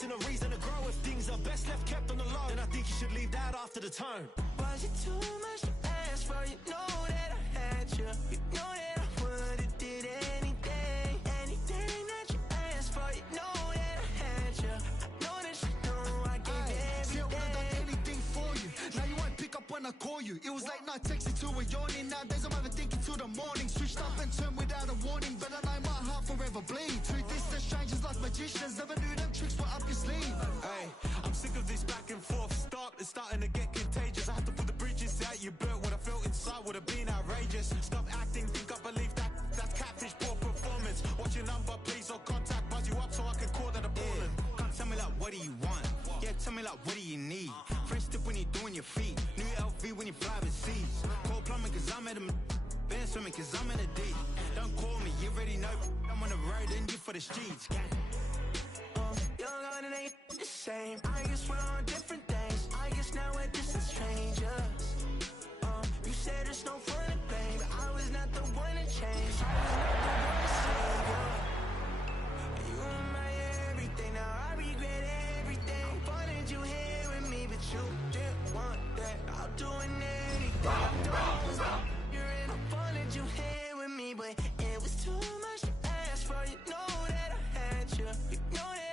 And a reason to grow if things are best left kept on the low. Then I think you should leave that after the tone. Was it too much to ask for? You know that I had you. You know that I would've did anything that you asked for. You know that I had you. I know that you know I gave everything. See, I would've done anything for you. Now you won't pick up when I call you. It was like night texting to a yawning. Nowadays I'm overthinking till the morning. Switched up and turned without a warning, but I know my heart forever bleed. Truth is that strangers like magicians. Never knew them tricks were up your sleeve. Hey, I'm sick of this back and forth. It's starting to get contagious. I have to put the bridges out you built. What I felt inside would have been outrageous. Stop acting, think I believe that's catfish, poor performance. What's your number, please, or contact, buzz you up so I can call that appalling. Come tell me like, what do you want? Yeah, tell me like, what do you need? Fresh tip when you're doing your feet. New LV when you fly overseas. Call plumbing cause I'm at them. Been swimming cause I'm in a deep. Don't call me, you already know. I'm on the road and you for the streets. Young and it ain't the same. I guess we're on different things. I guess now we're distant strangers. You said there's no fun to blame, but I was not the one to change. I was not the one to save you. You were my everything. Now I regret everything. I wanted you here with me, but you didn't want that. I'm doing anything. You're in. I wanted you here with me, but it was too much to ask for. You know that I had you. You know that.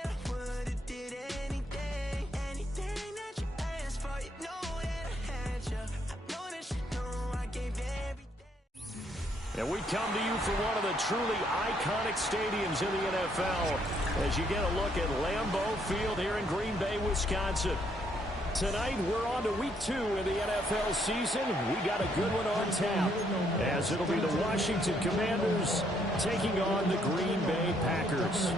And we come to you from one of the truly iconic stadiums in the NFL as you get a look at Lambeau Field here in Green Bay, Wisconsin. Tonight, we're on to week 2 in the NFL season. We got a good one on tap, as it'll be the Washington Commanders taking on the Green Bay Packers.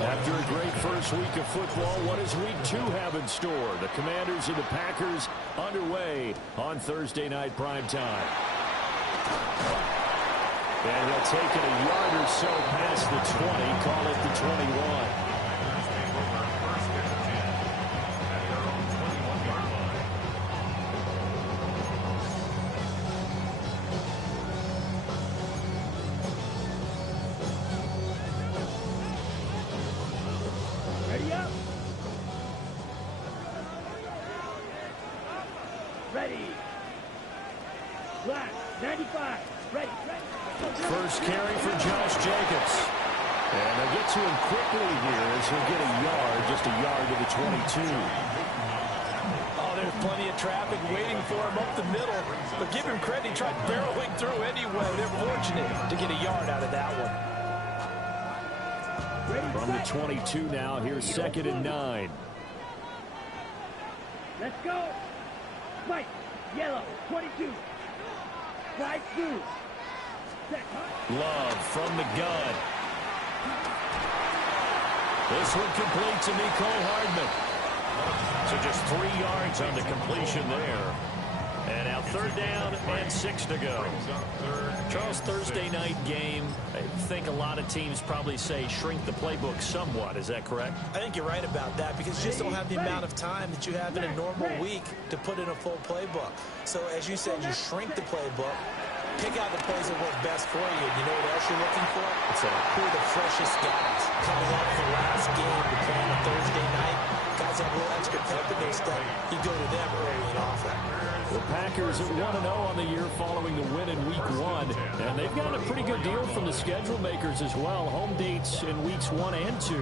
After a great first week of football, what does week 2 have in store? The Commanders and the Packers underway on Thursday night primetime. And he'll take it a yard or so past the 20, call it the 21. First carry for Josh Jacobs. And they'll get to him quickly here as he'll get a yard, just a yard to the 22. Oh, there's plenty of traffic waiting for him up the middle. But give him credit, he tried barreling through anyway. They're fortunate to get a yard out of that one. From the 22 now, here's 2nd and 9. Let's go. White, yellow, 22. Right through. Love from the gun. This one complete to Mecole Hardman. So just 3 yards on the completion there. And now 3rd down and 6 to go. Charles, Thursday night game, I think a lot of teams probably say shrink the playbook somewhat. Is that correct? I think you're right about that because you just don't have the amount of time that you have in a normal week to put in a full playbook. So as you said, you shrink the playbook, pick out the plays that work best for you. You know what else you're looking for? Who are the freshest guys coming off the last game to play on a Thursday night? Guys have a little extra pep in their step. You go to them early and often. The Packers at 1-0 on the year following the win in Week 1. And they've got a pretty good deal from the schedule makers as well. Home dates in Weeks 1 and 2.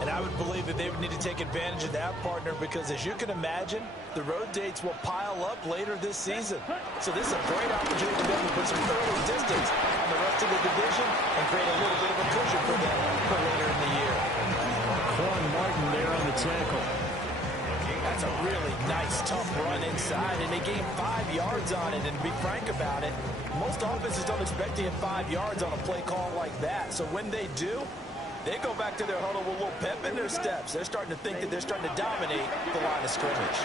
And I would believe that they would need to take advantage of that, partner, because as you can imagine, the road dates will pile up later this season. So this is a great opportunity for them to put some early distance on the rest of the division and create a little bit of a cushion for them for later in the year. Quan Martin there on the tackle. That's a really nice, tough run inside, and they gained 5 yards on it. And to be frank about it, most offenses don't expect to get 5 yards on a play call like that. So when they do, they go back to their huddle with a little pep in their steps. They're starting to think that they're starting to dominate the line of scrimmage.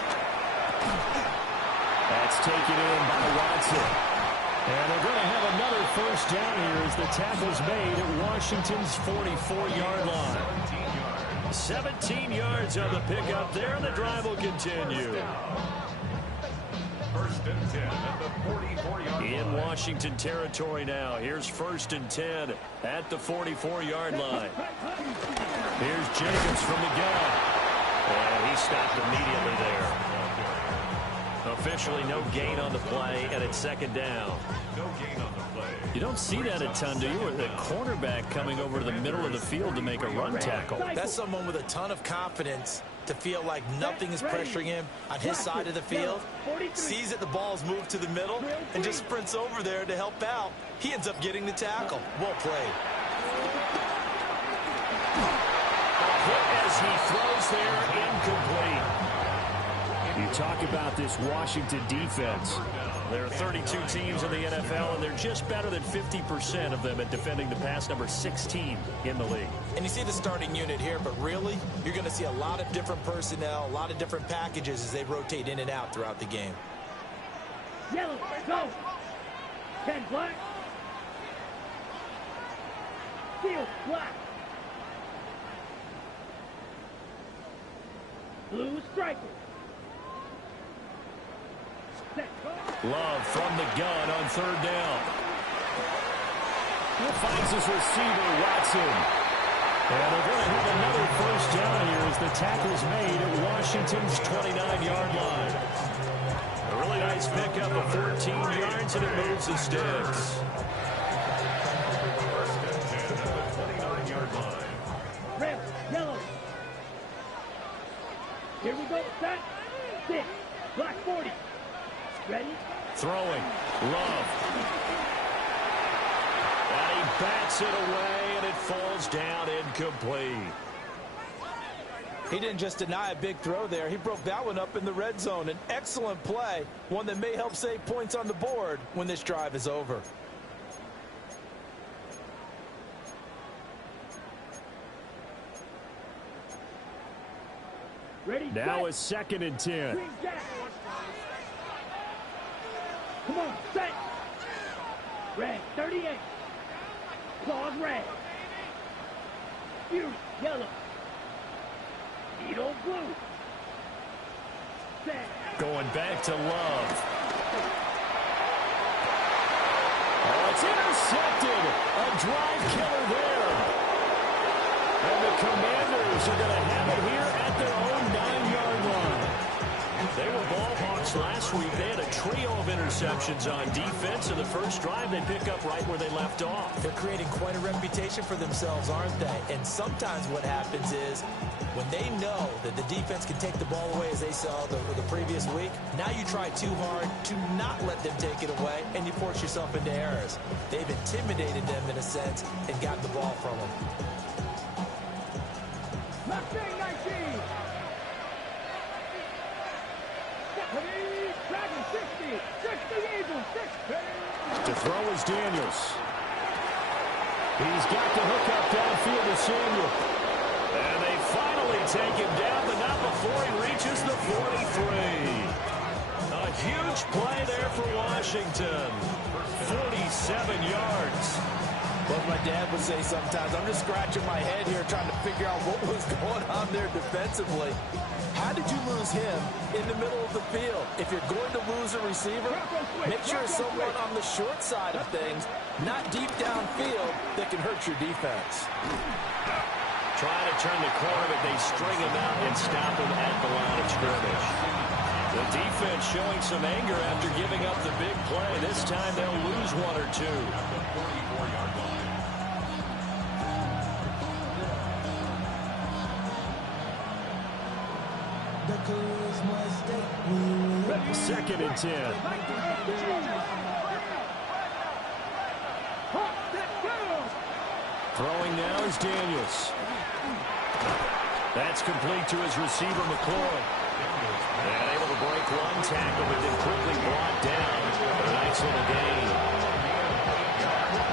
That's taken in by Watson. And they're going to have another first down here as the tackle's made at Washington's 44-yard line. 17 yards on the pickup there, and the drive will continue. First and 10 at the 44-yard line. In Washington territory now. Here's first and 10 at the 44-yard line. Here's Jacobs from the gun. And he stopped immediately there. Officially no gain on the play, and it's second down. No gain on the play. You don't see that a ton, do you? With a cornerback coming over to the middle of the field to make a run tackle. That's someone with a ton of confidence to feel like nothing is pressuring him on his side of the field. Sees that the ball is moved to the middle and just sprints over there to help out. He ends up getting the tackle. Well played. As he throws there, incomplete. You talk about this Washington defense. There are 32 teams in the NFL, and they're just better than 50% of them at defending the pass, number 16 in the league. And you see the starting unit here, but really, you're going to see a lot of different personnel, a lot of different packages as they rotate in and out throughout the game. Yellow, go. 10 black. Field black. Blue striker. Love from the gun on third down. He finds his receiver, Watson. And they're going to have another first down here as the tackle's made at Washington's 29-yard line. A really nice pickup of 14 yards, and it moves the sticks. First and 10 at the 29-yard line. Red, yellow. Here we go. Set. 6. Black 40. Ready? Throwing. Love. And he bats it away, and it falls down incomplete. He didn't just deny a big throw there. He broke that one up in the red zone. An excellent play, one that may help save points on the board when this drive is over. Ready? Now set. it's second and 10. Green jack. Come on, set. Red, 38. Claws red. Fury, yellow. Needle blue. Set. Going back to Love. Oh, it's intercepted. A drive killer there. And the Commanders are going to have it here at their own 9-yard line. They were ball hawks last week. They had a trio of interceptions on defense. In the first drive, they pick up right where they left off. They're creating quite a reputation for themselves, aren't they? And sometimes what happens is when they know that the defense can take the ball away, as they saw the previous week, now you try too hard to not let them take it away, and you force yourself into errors. They've intimidated them in a sense and gotten the ball from them. Left wing 19. Dragon 60. 60 Eagles. 60. To throw is Daniels. He's got the hook up downfield to Samuel. And they finally take him down, but not before he reaches the 43. A huge play there for Washington. 47 yards. What my dad would say sometimes, I'm just scratching my head here trying to figure out what was going on there defensively. How did you lose him in the middle of the field? If you're going to lose a receiver, make sure it's someone on the short side of things, not deep downfield, that can hurt your defense. Trying to turn the corner, but they string him out and stop him at the line of scrimmage. The defense showing some anger after giving up the big play. This time they'll lose one or two. 44-yard line. Second and 10. Throwing now is Daniels. That's complete to his receiver, McLaurin. And able to break one tackle, but then quickly brought down. A nice little gain.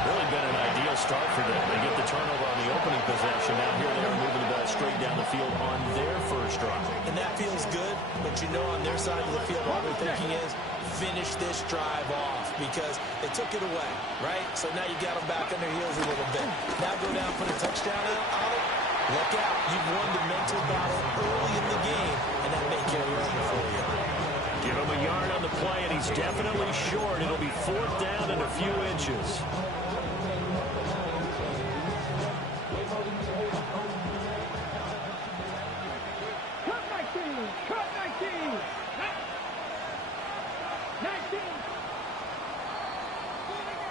Really been an ideal start for them. They get the turnover on the opening possession. Now here they are moving the ball straight down the field on their first drive. And that feels good, but you know on their side of the field all they're thinking is finish this drive off because they took it away, right? So now you got them back on their heels a little bit. Now go down, put a touchdown on it, Look out. You've won the mental battle early in the game, and that may carry over for you. Give him a yard on the play, and he's definitely short. It'll be 4th down and a few inches.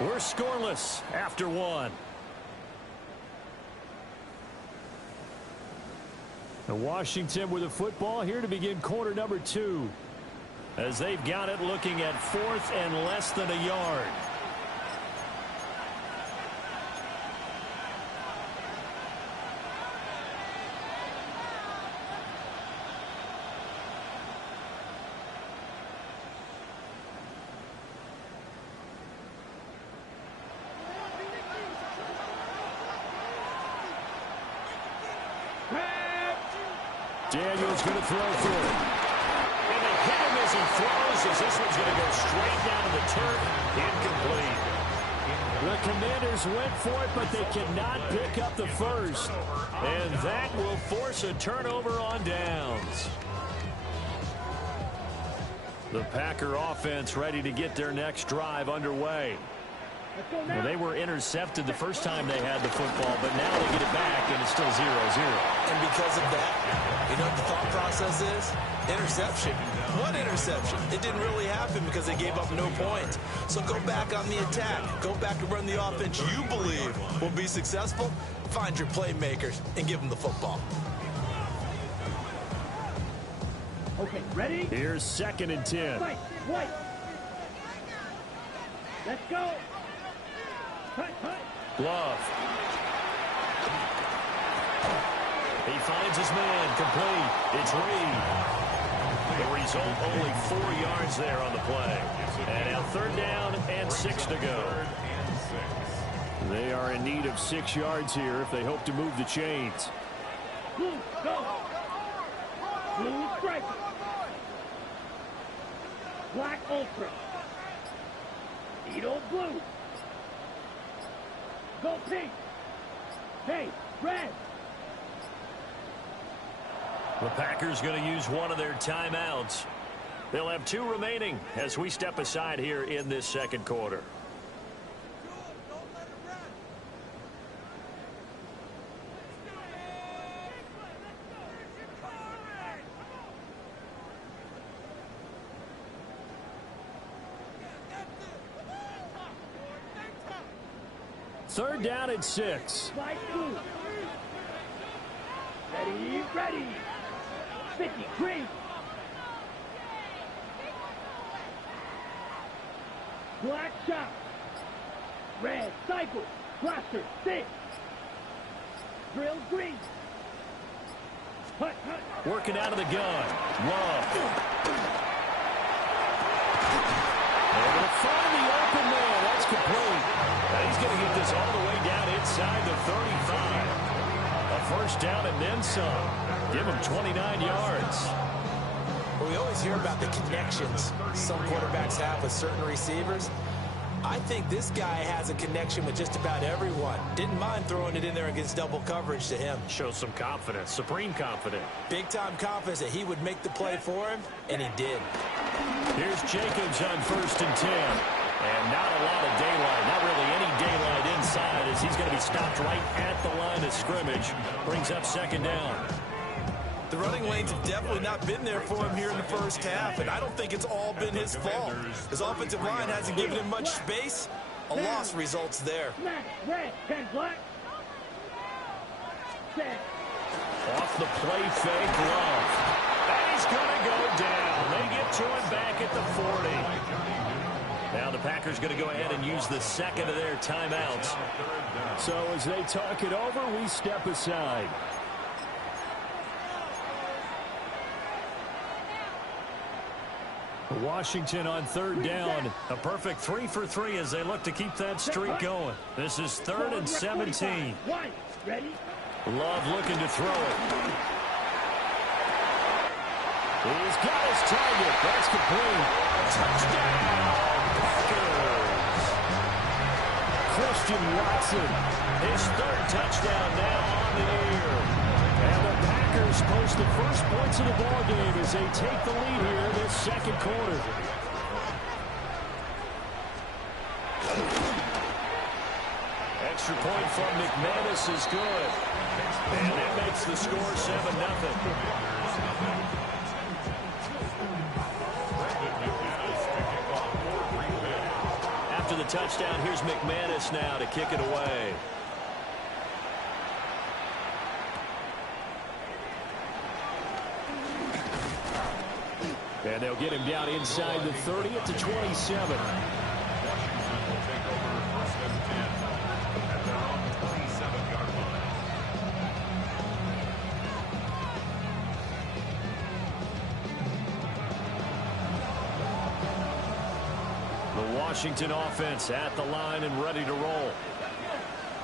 We're scoreless after 1. And Washington with the football here to begin quarter number 2. As they've got it looking at 4th and less than a yard. Daniel's going to throw for it. And they hit him as he throws, as this one's going to go straight down to the turf. Incomplete. The Commanders went for it, but they cannot pick up the first. And that will force a turnover on downs. The Packer offense ready to get their next drive underway. Well, they were intercepted the first time they had the football, but now they get it back, and it's still 0-0. And because of that, you know what the thought process is? Interception. What interception? It didn't really happen because they gave up no points. So go back on the attack. Go back and run the offense you believe will be successful. Find your playmakers and give them the football. Okay, ready? Here's 2nd and 10. White. Let's go. Cut. Love. He finds his man, complete. It's Reed. The result, only 4 yards there on the play. And now 3rd down and 6 to go. They are in need of 6 yards here if they hope to move the chains. Blue, go. Blue strike. Black ultra. Edo blue. Go pink. Hey, red. The Packers going to use one of their timeouts. They'll have 2 remaining as we step aside here in this 2nd quarter. Third down and 6. Light blue. Ready. 50, green. Black shot. Red, cycle. Blaster, 6. Drill, green. Hut. Working out of the gun. Love. Able to find the open man. That's complete. He's going to get this all the way down inside the 35. A first down and then some. Give him 29 yards. Well, we always hear about the connections some quarterbacks have with certain receivers. I think this guy has a connection with just about everyone. Didn't mind throwing it in there against double coverage to him. Shows some confidence, supreme confidence. Big-time confidence that he would make the play for him, and he did. Here's Jacobs on 1st and 10. And not a lot of daylight, not really any daylight inside as he's going to be stopped right at the line of scrimmage. Brings up 2nd down. The running lanes have definitely not been there for him here in the first half, and I don't think it's all been his fault. His offensive line hasn't given him much space. A loss results there. Red, 10 black. Set. Off the play fake, Love. And he's going to go down. They get to him back at the 40. Now the Packers going to go ahead and use the 2nd of their timeouts. So as they talk it over, we step aside. Washington on 3rd down. A perfect 3 for 3 as they look to keep that streak going. This is 3rd and 17. Ready? Love looking to throw it. He's got his target. That's complete. Touchdown, Packers. Christian Watson, his 3rd touchdown now on the year. And the Packers post the first points of the ball game as they take the lead here this second quarter. Extra point from McManus is good. And it makes the score 7-0. After the touchdown, here's McManus now to kick it away. And they'll get him down inside the 30 at the 27. Washington offense at the line and ready to roll.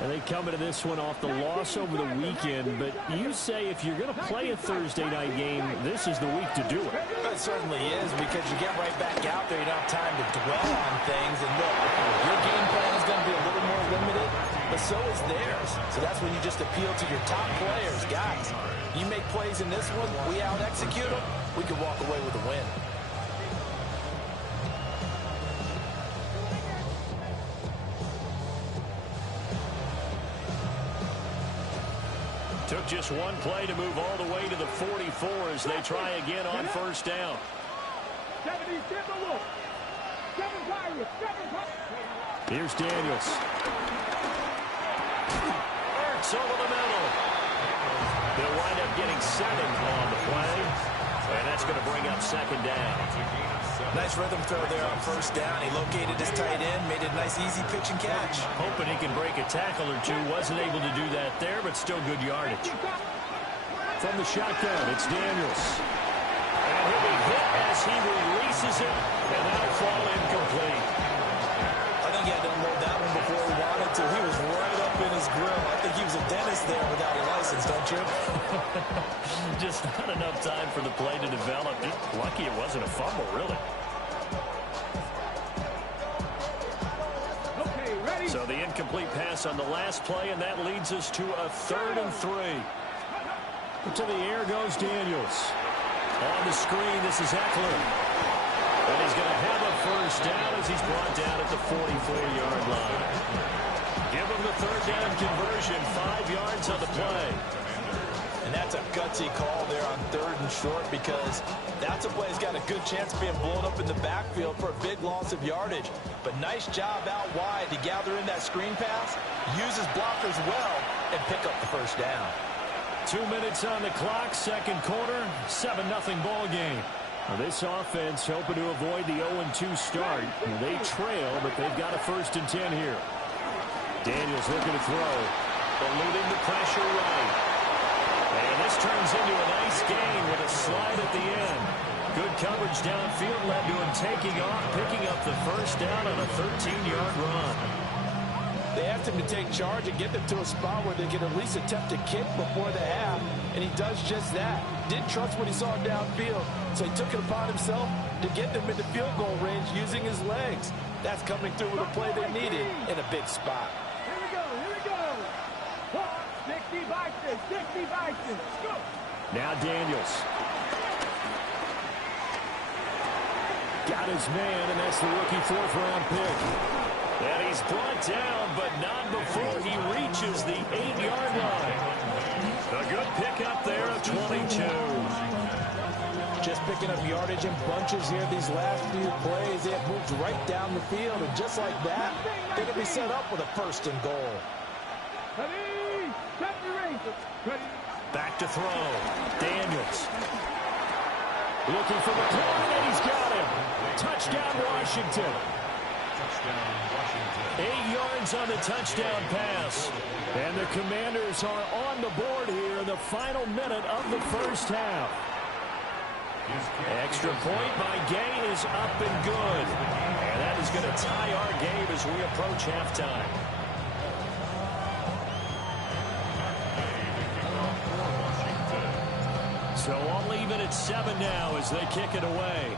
And they come into this one off the loss over the weekend, but you say if you're going to play a Thursday night game, this is the week to do it. It certainly is, because you get right back out there. You don't have time to dwell on things. And look, your game plan is going to be a little more limited, but so is theirs. So that's when you just appeal to your top players. Guys, you make plays in this one, we out-execute them, we can walk away with a win. Took just one play to move all the way to the 44 as they try again on first down. Here's Daniels. Ertz over the middle. They'll wind up getting 7 on the play, and that's going to bring up second down. Nice rhythm throw there on first down. He located his tight end, made a nice easy pitch and catch. Hoping he can break a tackle or two. Wasn't able to do that there, but still good yardage. From the shotgun, it's Daniels. And he'll be hit as he releases it, and that'll fall incomplete. I think he had to unload that one before he wanted to. He was right up in his grill. I think he was a dentist there without a license, don't you? Just not enough time for the play to develop. Just lucky it wasn't a fumble, really. So the incomplete pass on the last play, and that leads us to a 3rd and 3. To the air goes Daniels. On the screen, this is Eckler. And he's going to have a first down as he's brought down at the 44-yard line. Give him the 3rd down conversion, 5 yards on the play. And that's a gutsy call there on 3rd and short, because that's a play that's got a good chance of being blown up in the backfield for a big loss of yardage. But nice job out wide to gather in that screen pass, use his blockers well, and pick up the first down. 2 minutes on the clock, second quarter, 7-0 ball game. Now this offense hoping to avoid the 0-2 start. They trail, but they've got a 1st and 10 here. Daniels looking to throw, eluding the pressure right. And this turns into a nice gain with a slide at the end. Good coverage downfield led to him taking off, picking up the first down on a 13-yard run. They asked him to take charge and get them to a spot where they could at least attempt a kick before the half, and he does just that. Didn't trust what he saw downfield, so he took it upon himself to get them into field goal range using his legs. That's coming through with a play they needed in a big spot. Here we go. 60 Vikings. Go. Now Daniels. Got his man, and that's the rookie 4th-round pick. And he's brought down, but not before he reaches the 8-yard line. A good pickup there of 22. Just picking up yardage in bunches here these last few plays. They have moved right down the field, and just like that, they're going to be set up with a 1st and goal. Back to throw. Daniels. Looking for the McLaurin, and he's got him. Touchdown, Washington. 8 yards on the touchdown pass. And the Commanders are on the board here in the final minute of the first half. Extra point by Gay is up and good. And that is going to tie our game as we approach halftime. So I'll leave it at 7 now as they kick it away.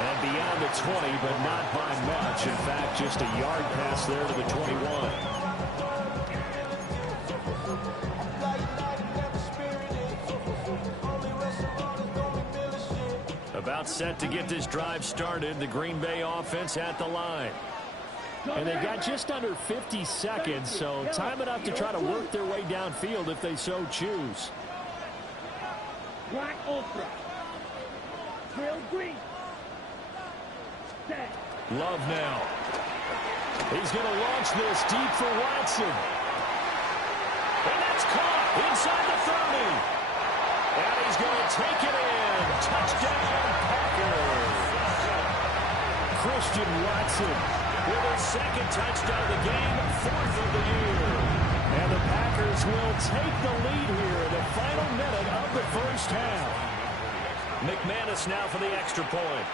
And beyond the 20, but not by much. In fact, just a yard pass there to the 21. About set to get this drive started. The Green Bay offense at the line. And they've got just under 50 seconds, so time enough to try to work their way downfield if they so choose. Black Ultra. Drill green. Set. Love now. He's going to launch this deep for Watson. And that's caught inside the 30. And he's going to take it in. Touchdown, Packers. Christian Watson with his second touchdown of the game, 4th of the year. And the Packers will take the lead here in the final minute of the first half. McManus now for the extra point.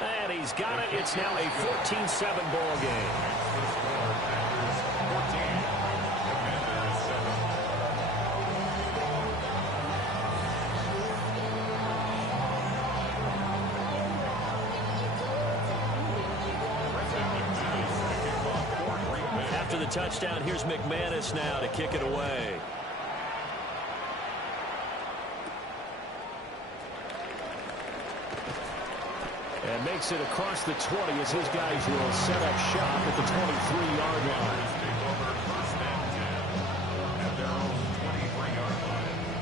And he's got it. It's now a 14-7 ball game. After the touchdown, here's McManus now to kick it away. And makes it across the 20 as his guys will set up shop at the 23-yard line. At their own 23-yard line.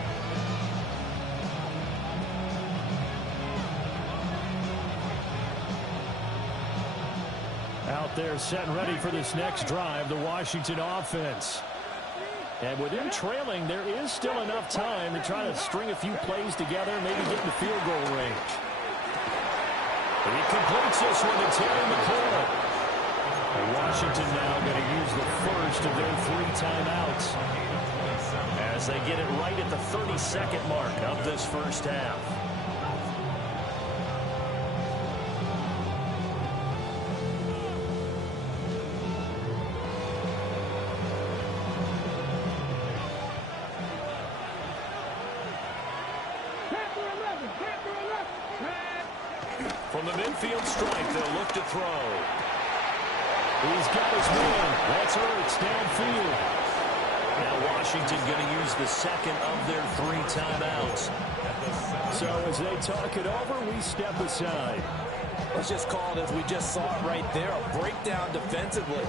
Out there set and ready for this next drive, the Washington offense. And with them trailing, there is still enough time to try to string a few plays together and maybe get in the field goal range. He completes this one to Terry McLaurin. Washington now going to use the first of their 3 timeouts as they get it right at the 30-second mark of this first half. From the midfield stripe, they'll look to throw. He's got his man. That's Ertz downfield. Now Washington going to use the second of their 3 timeouts. So as they talk it over, we step aside. Let's just call it as we just saw it right there, a breakdown defensively.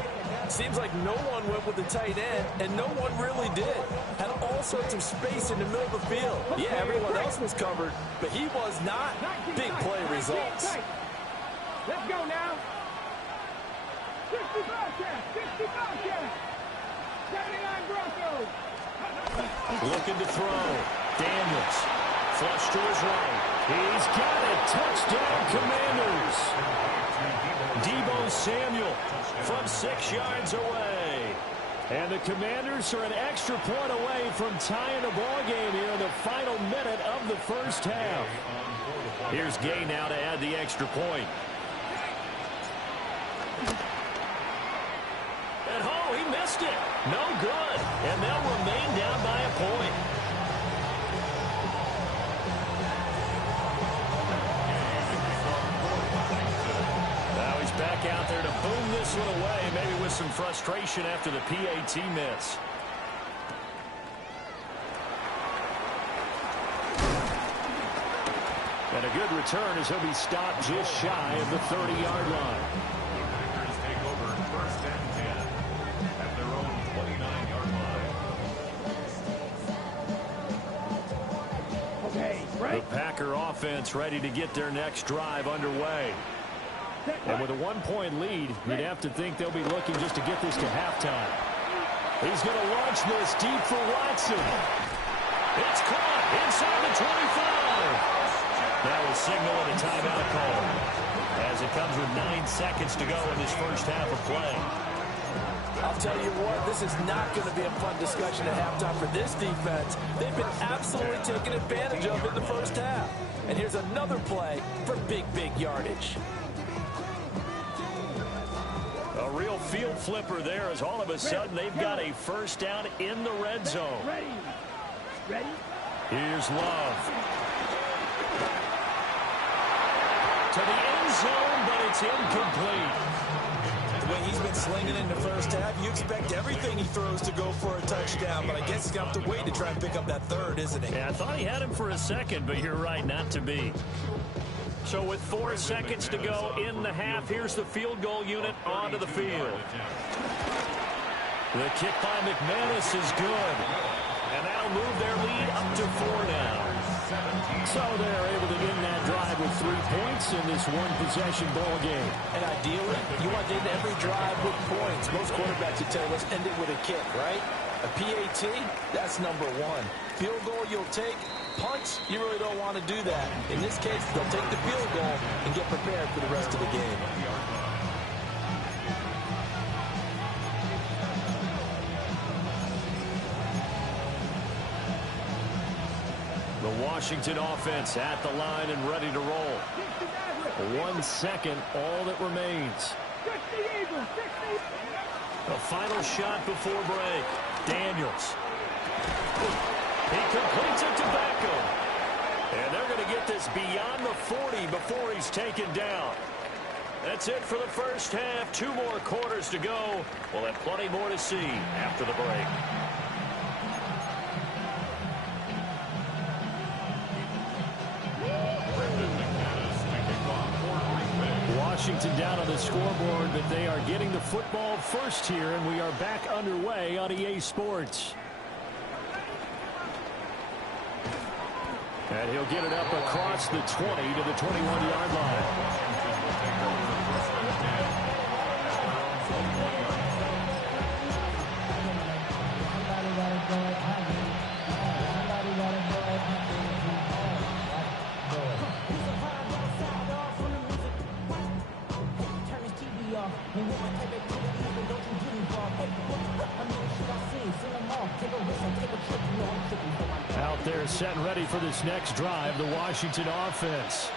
Seems like no one went with the tight end, and no one really did. Had all sorts of space in the middle of the field. Yeah, everyone else was covered, but he was not. Big play results. Let's go now. 65 cats, 65 cats. 79 Broncos. Looking to throw. Daniels. Flush to his right. He's got it. Touchdown, Commanders. Deebo Samuel from 6 yards away. And the Commanders are an extra point away from tying the ball game here in the final minute of the first half. Here's Gay now to add the extra point. And oh, he missed it. No good. And they'll remain down by a point. Now he's back out there to boom this one away, maybe with some frustration after the PAT miss. And a good return as he'll be stopped just shy of the 30-yard line. Packers take over 1st and 10 at their own 29-yard line. Okay, right. The Packer offense ready to get their next drive underway. And with a 1-point lead, you'd have to think they'll be looking just to get this to halftime. He's going to launch this deep for Watson. It's caught inside the 25. That will signal a timeout call as it comes with 9 seconds to go in this first half of play. I'll tell you what, this is not going to be a fun discussion at halftime for this defense. They've been absolutely taken advantage of in the first half. And here's another play for big yardage. A real field flipper there as all of a sudden they've got a first down in the red zone. Ready. Ready. Here's Love. To the end zone, but it's incomplete. The way he's been slinging in the first half, you expect everything he throws to go for a touchdown, but I guess he's going to have to wait to try and pick up that third, isn't he? Yeah, I thought he had him for a second, but you're right, not to be. So with 4 seconds to go in the half, here's the field goal unit onto the field. The kick by McManus is good. And that'll move their lead up to 4 now. So they're able to end that drive with 3 points in this one-possession ball game. And ideally, you want to end every drive with points. Most quarterbacks would tell you, let's end it with a kick, right? A PAT, that's number 1. Field goal you'll take. Punts, you really don't want to do that. In this case, they'll take the field goal and get prepared for the rest of the game. The Washington offense at the line and ready to roll. 1 second, all that remains. The final shot before break. Daniels. He completes it to Beckham. And they're going to get this beyond the 40 before he's taken down. That's it for the first half. 2 more quarters to go. We'll have plenty more to see after the break. Washington down on the scoreboard, but they are getting the football first here, and we are back underway on EA Sports. And he'll get it up across the 20 to the 21-yard line. Out there set and ready for this next drive, the Washington offense.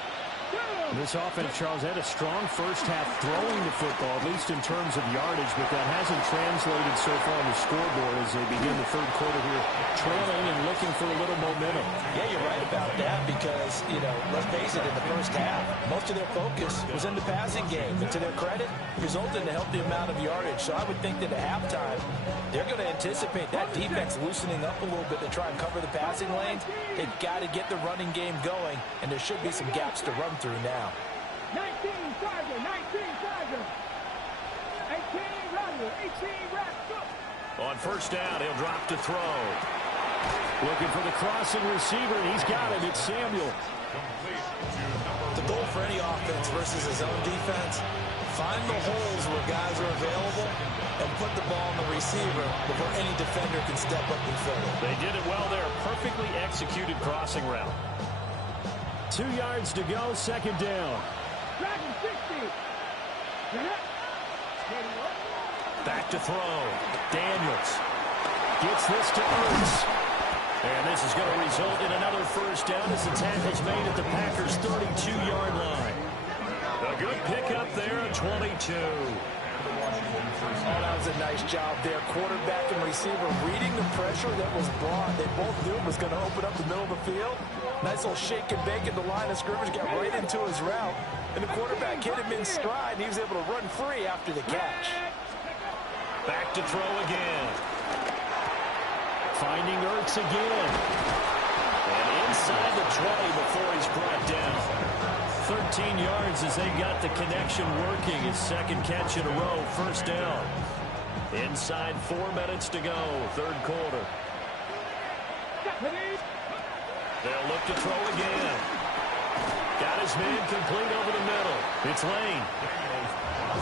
This offense, Charles, had a strong first half throwing the football, at least in terms of yardage, but that hasn't translated so far on the scoreboard as they begin the third quarter here, trailing and looking for a little momentum. Yeah, you're right about that because, you know, let's face it, in the first half, most of their focus was in the passing game. And to their credit, resulted in a healthy amount of yardage. So I would think that at halftime, they're going to anticipate that defense loosening up a little bit to try and cover the passing lanes. They've got to get the running game going, and there should be some gaps to run through now. 19 Charger, 19 Charger. 18 Roger, 18 Raptor. On first down, he'll drop to throw. Looking for the crossing receiver, and he's got it. It's Samuel. The goal for any offense versus his own defense, find the holes where guys are available and put the ball on the receiver before any defender can step up and fill it. They did it well there. Perfectly executed crossing route. 2 yards to go, second down. Dragon 60. Back to throw. Daniels gets this to Ertz. And this is going to result in another first down as the tackle's made at the Packers' 32-yard line. A good pickup there at 22. Oh, that was a nice job there. Quarterback and receiver reading the pressure that was brought. They both knew it was going to open up the middle of the field. Nice little shake and bake at the line of scrimmage, got right into his route. And the quarterback hit him in stride, and he was able to run free after the catch. Back to throw again. Finding Ertz again. And inside the 20 before he's brought down. 13 yards as they got the connection working. His second catch in a row, first down. Inside 4 minutes to go, third quarter. They'll look to throw again. Got his man complete over the middle. It's Lane.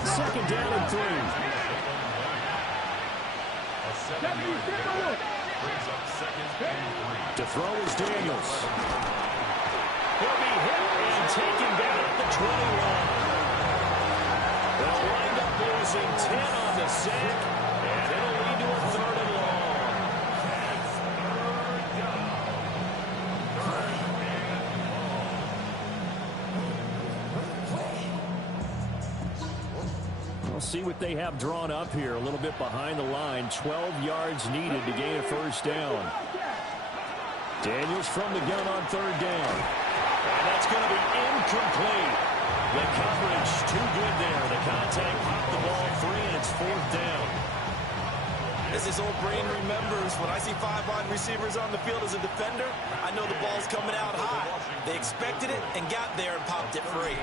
Second down and 3. To throw is Daniels. He'll be hit and taken down at the 21. They'll wind up losing 10 on the sack, and it'll lead to a third and long. We'll see what they have drawn up here. A little bit behind the line. 12 yards needed to gain a first down. Daniels from the gun on third down. And that's going to be incomplete. The coverage too good there. The contact popped the ball free, and it's fourth down. As his old brain remembers, when I see 5 wide receivers on the field as a defender, I know the ball's coming out high. They expected it and got there and popped it free.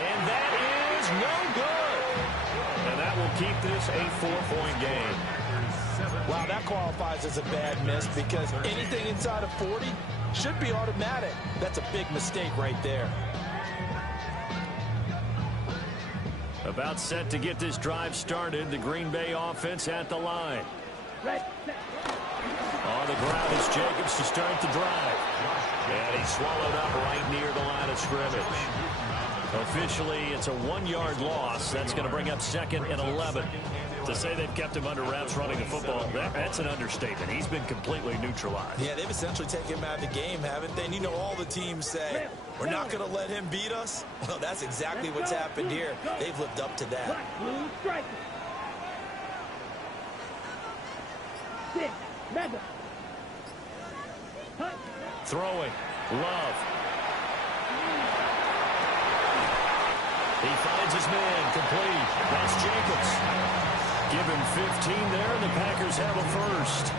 And that is no good. And that will keep this a 4-point game. Wow, that qualifies as a bad miss because anything inside of 40 should be automatic. That's a big mistake right there. About set to get this drive started. The Green Bay offense at the line. On the ground is Jacobs to start the drive. And he's swallowed up right near the line of scrimmage. Officially, it's a 1-yard loss. That's going to bring up second and 11. To say they've kept him under wraps running the football, that's an understatement. He's been completely neutralized. Yeah, they've essentially taken him out of the game, haven't they? And you know all the teams say, we're not going to let him beat us. Well, that's exactly what's happened here. They've lived up to that. Throwing. Love. He finds his man, complete. That's Jacobs. Give him 15 there, and the Packers have a first.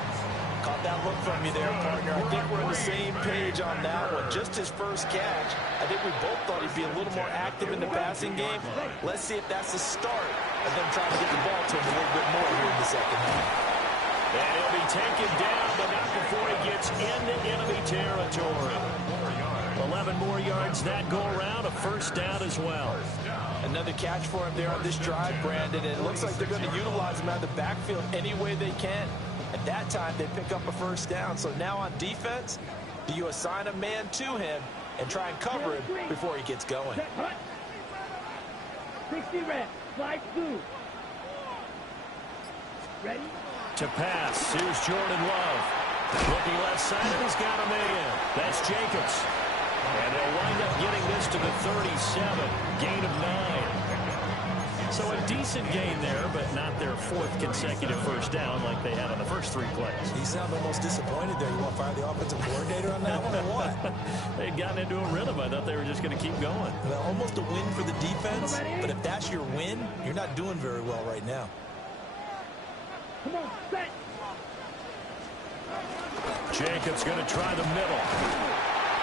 Caught that look from you there, partner. I think we're on the same page on that one. Just his first catch. I think we both thought he'd be a little more active in the passing game. Let's see if that's the start of them trying to get the ball to him a little bit more here in the second half. And he'll be taken down, but not before he gets into enemy territory. 11 more yards that go around, a first down as well. Another catch for him there on this drive, Brandon. And it looks like they're going to utilize him out of the backfield any way they can. At that time, they pick up a first down. So now on defense, do you assign a man to him and try and cover him before he gets going? 60 reps, slide through. Ready? To pass, here's Jordan Love. Looking left side, and he's got a man. That's Jacobs. And they'll wind up getting this to the 37, gain of 9. So a decent gain there, but not their 4th consecutive first down like they had on the first 3 plays. You sound almost disappointed there. You want to fire the offensive coordinator on that one or what? They'd gotten into a rhythm. I thought they were just going to keep going. Well, almost a win for the defense, but if that's your win, you're not doing very well right now. Come on, set. Jacobs going to try the middle.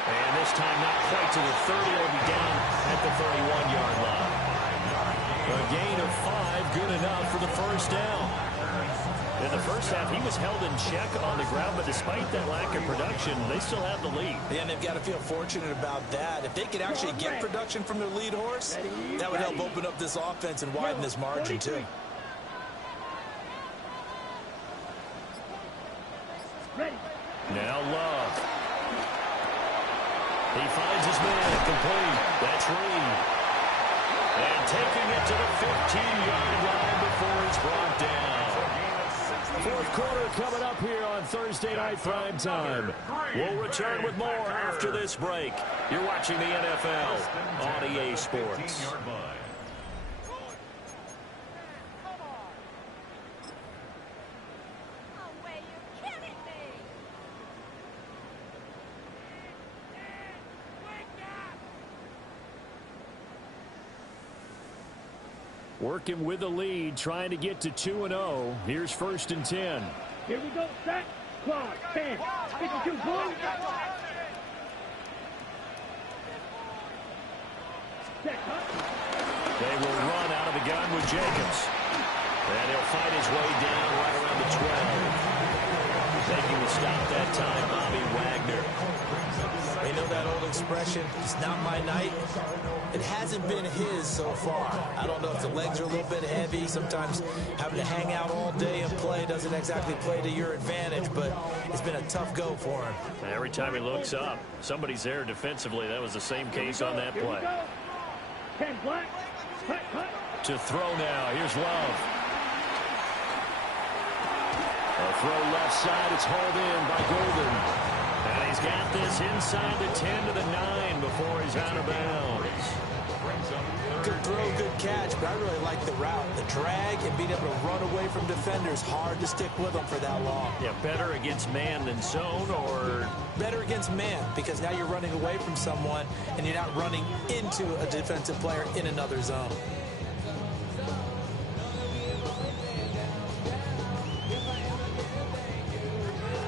And this time not quite to the 30. It'll be down at the 31-yard line. A gain of 5, good enough for the first down. In the first half, he was held in check on the ground, but despite that lack of production, they still have the lead. Yeah, and they've got to feel fortunate about that. If they could actually get production from their lead horse, that would help open up this offense and widen this margin, too. Now Love. He finds his man, complete. That's Reed. And taking it to the 15-yard line before he's brought down. 4th quarter coming up here on Thursday Night Prime Time. We'll return with more after this break. You're watching the NFL on EA Sports. Working with the lead, trying to get to 2-0. Here's 1st and 10. Here we go, set, clock, 10, 52, boom. They will run out of the gun with Jacobs. And he'll fight his way down right around the 12. Taking the stop that time, Bobby Wagner. You know that old expression, it's not my night? It hasn't been his so far. I don't know if the legs are a little bit heavy. Sometimes having to hang out all day and play doesn't exactly play to your advantage, but it's been a tough go for him. Every time he looks up, somebody's there defensively. That was the same case on that play. 10 black. To throw now. Here's Love. A throw left side. It's hauled in by Golden. And he's got this inside the 10 to the 9 before he's out of bounds. Good throw, good catch, but I really like the route. The drag and being able to run away from defenders, hard to stick with them for that long. Yeah, better against man than zone, or? Better against man, because now you're running away from someone and you're not running into a defensive player in another zone.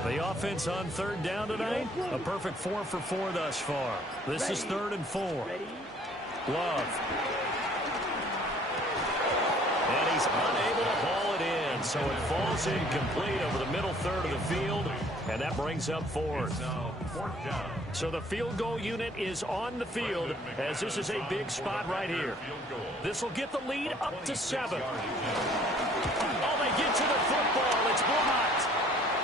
The offense on third down tonight, a perfect 4 for 4 thus far. This is 3rd and 4. Love. And he's unable to haul it in, so it falls incomplete over the middle third of the field, and that brings up 4th. So the field goal unit is on the field, as this is a big spot right here. This will get the lead up to 7. Oh, they get to the football. It's blocked.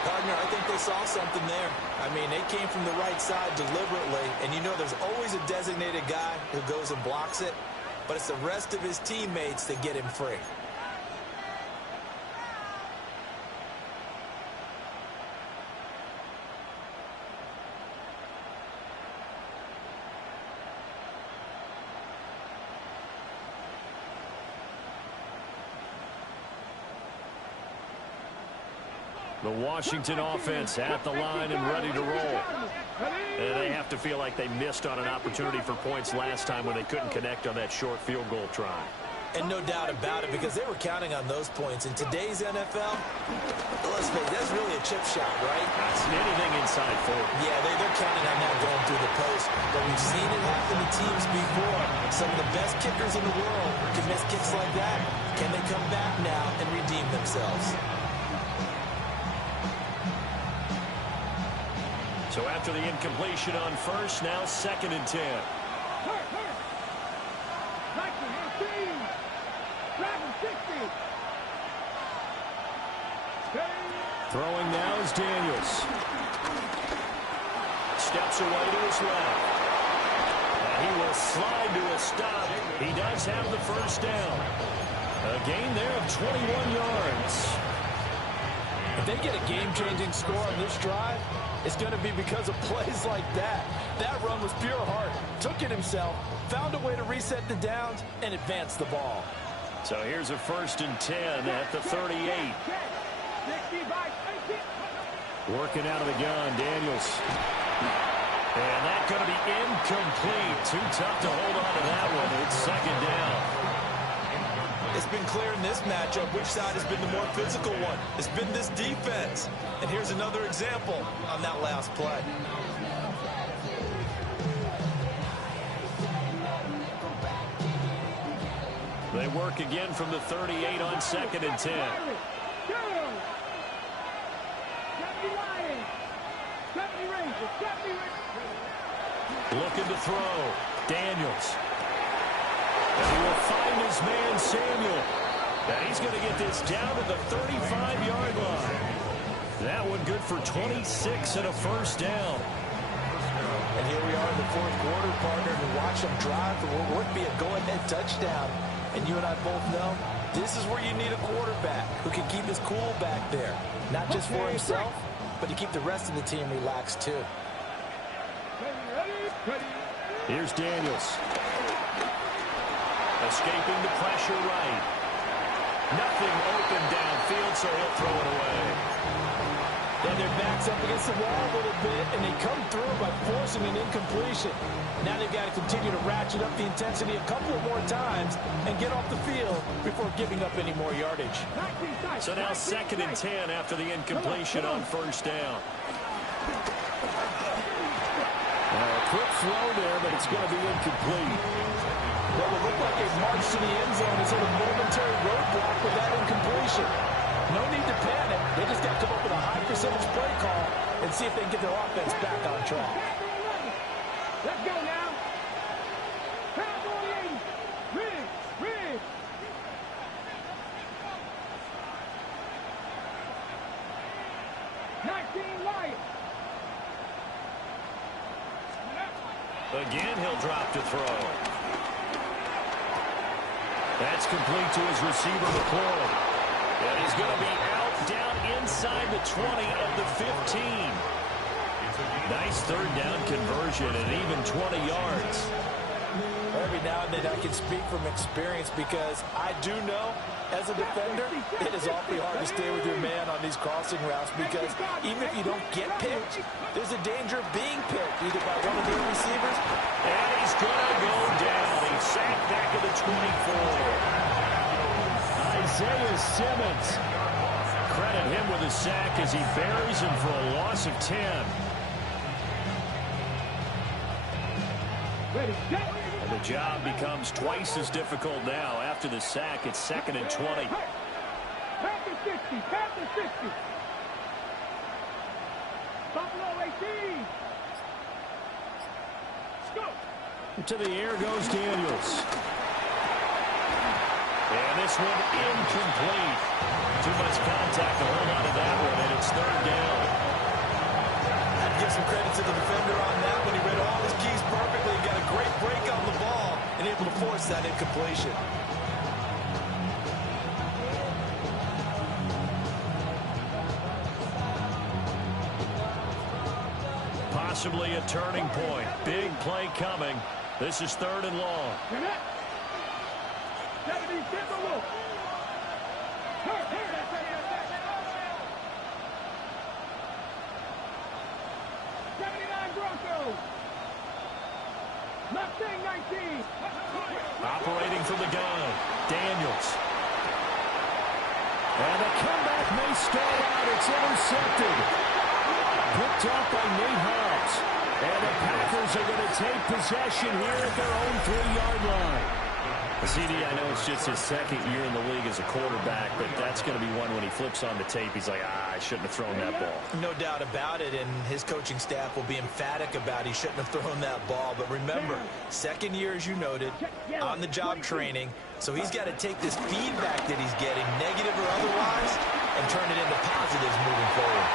Partner, I think they saw something there. I mean, they came from the right side deliberately, and you know there's always a designated guy who goes and blocks it, but it's the rest of his teammates that get him free. The Washington offense at the line and ready to roll. And they have to feel like they missed on an opportunity for points last time when they couldn't connect on that short field goal try. And no doubt about it, because they were counting on those points. In today's NFL, let's face it, that's really a chip shot, right? That's anything inside 4. Yeah, they're counting on that going through the post. But we've seen it happen to teams before. Some of the best kickers in the world can miss kicks like that. Can they come back now and redeem themselves? So after the incompletion on first, now 2nd and 10. Throwing now is Daniels. Steps away to his left. He will slide to a stop. He does have the first down. A gain there of 21 yards. If they get a game-changing score on this drive, it's going to be because of plays like that. That run was pure heart. Took it himself, found a way to reset the downs, and advance the ball. So here's a 1st and 10 at the 38. Working out of the gun, Daniels. And that's going to be incomplete. Too tough to hold on to that one. It's 2nd down. It's been clear in this matchup which side has been the more physical one. It's been this defense. And here's another example on that last play. They work again from the 38 on 2nd and 10. Looking to throw. Daniels. And he will find his man, Samuel. And he's going to get this down to the 35-yard line. That one good for 26 and a first down. And here we are in the 4th quarter, partner, to watch them drive for what would be a go-ahead touchdown. And you and I both know this is where you need a quarterback who can keep his cool back there. Not just for himself, but to keep the rest of the team relaxed too. Here's Daniels. Escaping the pressure right. Nothing open downfield, so he'll throw it away. Then their back's up against the wall a little bit, and they come through by forcing an incompletion. Now they've got to continue to ratchet up the intensity a couple of more times and get off the field before giving up any more yardage. So now 2nd and 10 after the incompletion on first down. A quick throw there, but it's going to be incomplete. Well, it looked like a march to the end zone is hit a momentary roadblock with that incompletion. No need to panic. They just got to come up with a high percentage play call and see if they can get their offense back on track. Let's go now. Pass on the 80. Rig. 19 Lions. Again, he'll drop to throw. That's complete to his receiver, McCoy. And he's going to be out down inside the 20 of the 15. Nice 3rd down conversion and even 20 yards. Every now and then I can speak from experience because I do know, as a defender, it is awfully hard to stay with your man on these crossing routes because even if you don't get picked, there's a danger of being picked either by one of their receivers. And he's going to go down. He's sacked back at the 24. Isaiah Simmons. Credit him with a sack as he buries him for a loss of 10. And the job becomes twice as difficult now. After the sack, it's 2nd and 20. Panther 60, Panther 60. Buffalo 18. Scope. To the air goes Daniels. And this one incomplete. Too much contact to hold on to that one, and it's 3rd down. I'd give some credit to the defender on that one. He read all his keys perfectly. He got a great break on the ball and able to force that incompletion. Possibly a turning point. Big play coming. This is 3rd and long. 70 Timberwolves. 79 Broncos. Mustang 19. Operating from the gun. Daniels. And the comeback may start out. It's intercepted. Picked off by Nate Hobbs. And the Packers are going to take possession here at their own 3-yard line. CD, I know it's just his 2nd year in the league as a quarterback, but that's going to be one when he flips on the tape. He's like, I shouldn't have thrown that ball. No doubt about it, and his coaching staff will be emphatic about he shouldn't have thrown that ball. But remember, 2nd year, as you noted, on-the-job training, so he's got to take this feedback that he's getting, negative or otherwise, and turn it into positives moving forward.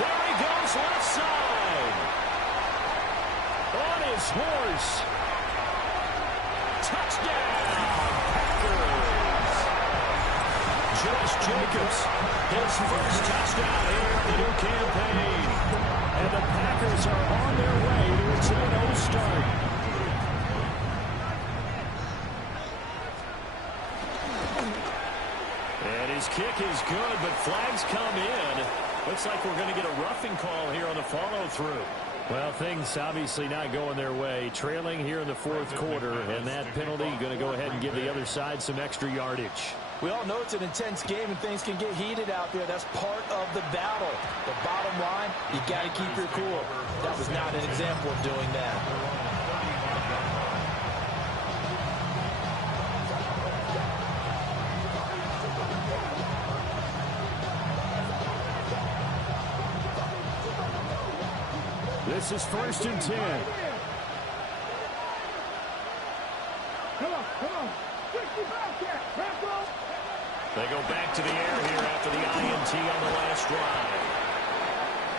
There he goes, left side. On his horse. Touchdown, Packers. Josh Jacobs, his first touchdown here in the new campaign. And the Packers are on their way to a 2-0 start. And his kick is good, but flags come in. Looks like we're going to get a roughing call here on the follow-through. Well, things obviously not going their way. Trailing here in the 4th quarter, and that penalty going to go ahead and give the other side some extra yardage. We all know it's an intense game, and things can get heated out there. That's part of the battle. The bottom line, you got to keep your cool. That was not an example of doing that. This is 1st and 10. Come on, come on. 65 cat. They go back to the air here after the INT on the last drive.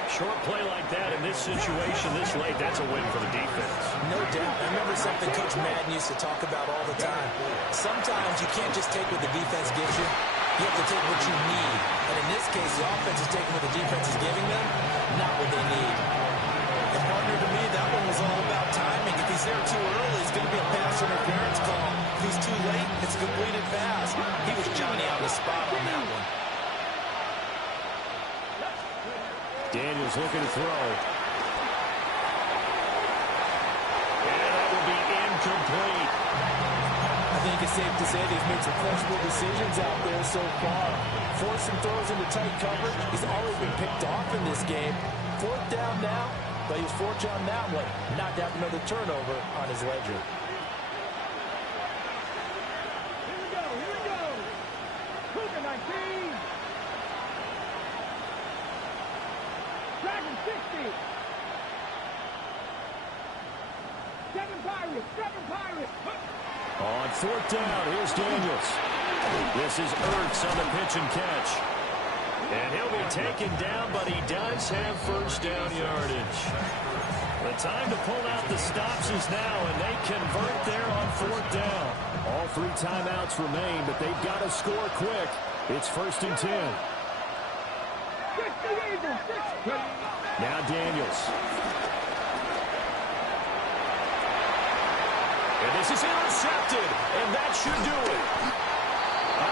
Short play like that in this situation this late, that's a win for the defense. No doubt. I remember something Coach Madden used to talk about all the time. Sometimes you can't just take what the defense gives you. You have to take what you need. And in this case, the offense is taking what the defense is giving them, not what they need. And partner, to me, that one was all about timing. If he's there too early, it's going to be a pass interference call. If he's too late, it's a completed pass. He was Johnny on the spot on that one. Daniels looking to throw. And that will be incomplete. I think it's safe to say that he's made some questionable decisions out there so far. Forcing throws into tight coverage. He's already been picked off in this game. 4th down now, but he's fortunate on that one. Not to have another turnover on his ledger. Here we go. Cougar 19. Dragon 60. 7 Pirates. On 4th down, here's Daniels. This is Ertz on the pitch and catch. And he'll be taken down, but he does have 1st down yardage. The time to pull out the stops is now, and they convert there on 4th down. All 3 timeouts remain, but they've got to score quick. It's 1st and 10. Now Daniels. And this is intercepted, and that should do it.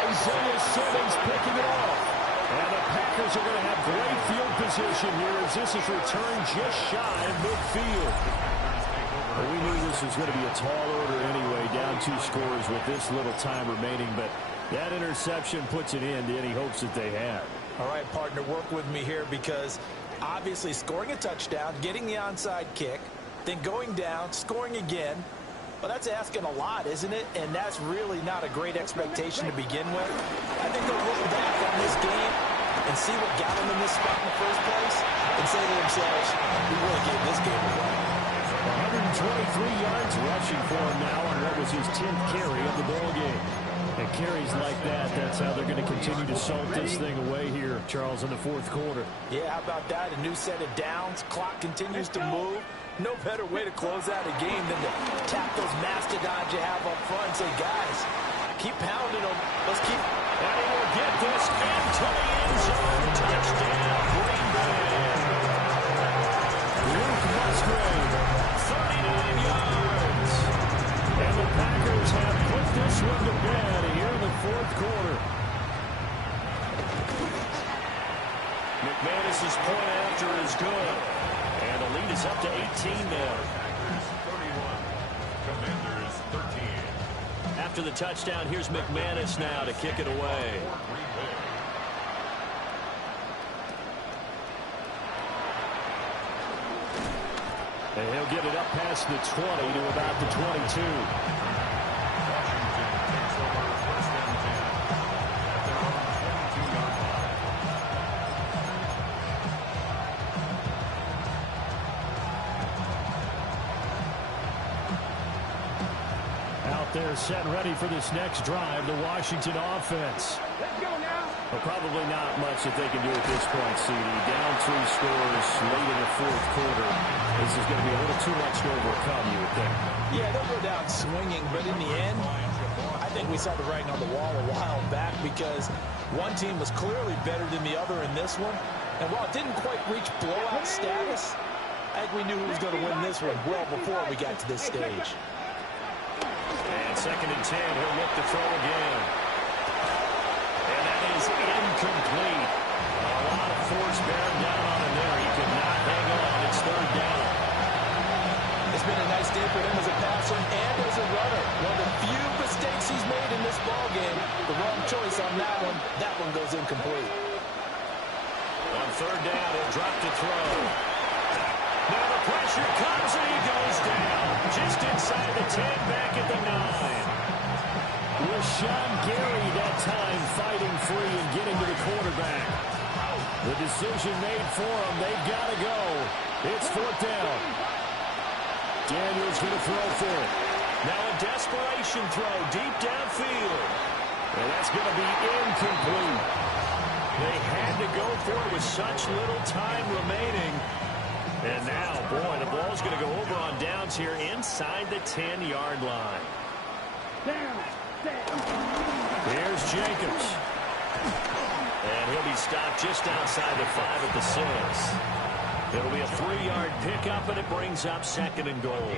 Isaiah Simmons picking it off. And the Packers are going to have great field position here as this is returned just shy of midfield. Well, we knew this was going to be a tall order anyway, down 2 scores with this little time remaining, but that interception puts an end to any hopes that they had. All right, partner, work with me here because obviously scoring a touchdown, getting the onside kick, then going down, scoring again, well, that's asking a lot, isn't it? And that's really not a great expectation to begin with. I think they'll look back on this game and see what got them in this spot in the first place and say to themselves, we really gave this game away. 123 yards rushing for him now on what was his 10th carry of the ball game. And carries like that, that's how they're going to continue to salt this thing away here, Charles, in the 4th quarter. Yeah, how about that? A new set of downs. Clock continues to move. No better way to close out a game than to tap those mastodons you have up front and say, guys, keep pounding them. Let's keep. And he will get this into the end zone. Touchdown, Green Bay. Luke Musgrave, 39 yards. And the Packers have put this one to bed here in the 4th quarter. McManus's point after is good. And the lead is up to 18 now. 31. Commanders 13. After the touchdown, here's McManus now to kick it away. And he'll get it up past the 20 to about the 22. Washington takes over 1st and 10 at their own 22-yard line. Out there set ready for this next drive, the Washington offense. Let's go now. Well, probably not much that they can do at this point, CD. Down 3 scores late in the 4th quarter. This is going to be a little too much to overcome, you would think. Yeah, they'll go down swinging, but in the end, I think we saw the writing on the wall a while back because one team was clearly better than the other in this one. And while it didn't quite reach blowout status, I think we knew who was going to win this one well before we got to this stage. And 2nd and 10, he'll look to throw again. And that is incomplete. A lot of force bearing down on him there. He could not hang on. It's 3rd down. It's been a nice day for him as a passer and as a runner. One of the few mistakes he's made in this ball game. The wrong choice on that one. That one goes incomplete. On 3rd down, he'll drop to throw. Now the pressure comes and he goes down. Just inside the 10, back at the 9. Rashawn Gary that time fighting free and getting to the quarterback. The decision made for him. They've got to go. It's 4th down. Daniels going to throw for it. Now a desperation throw deep downfield. And that's going to be incomplete. They had to go for it with such little time remaining. And now, boy, the ball's going to go over on downs here inside the 10-yard line. Here's Jacobs. And he'll be stopped just outside the 5 at the 6. It'll be a 3-yard pickup, and it brings up 2nd and goal.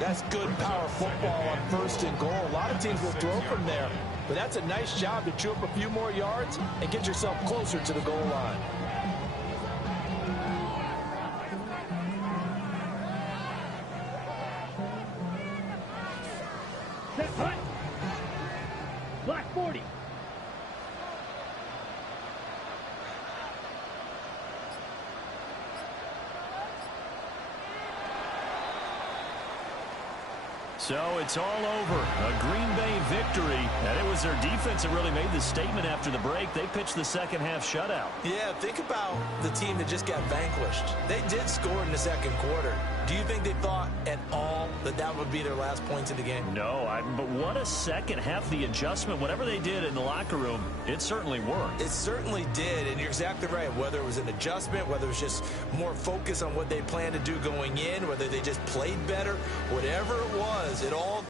That's good power football on 1st and goal. A lot of teams will throw from there, but that's a nice job to chew up a few more yards and get yourself closer to the goal line. Set hut. Black 40. So it's all over. A Green Bay victory. And it was their defense that really made the statement after the break. They pitched the second half shutout. Yeah, think about the team that just got vanquished. They did score in the 2nd quarter. Do you think they thought at all that that would be their last points in the game? No, but what a second half. The adjustment, whatever they did in the locker room, it certainly worked. It certainly did, and you're exactly right. Whether it was an adjustment, whether it was just more focus on what they planned to do going in, whether they just played better, whatever it was, it all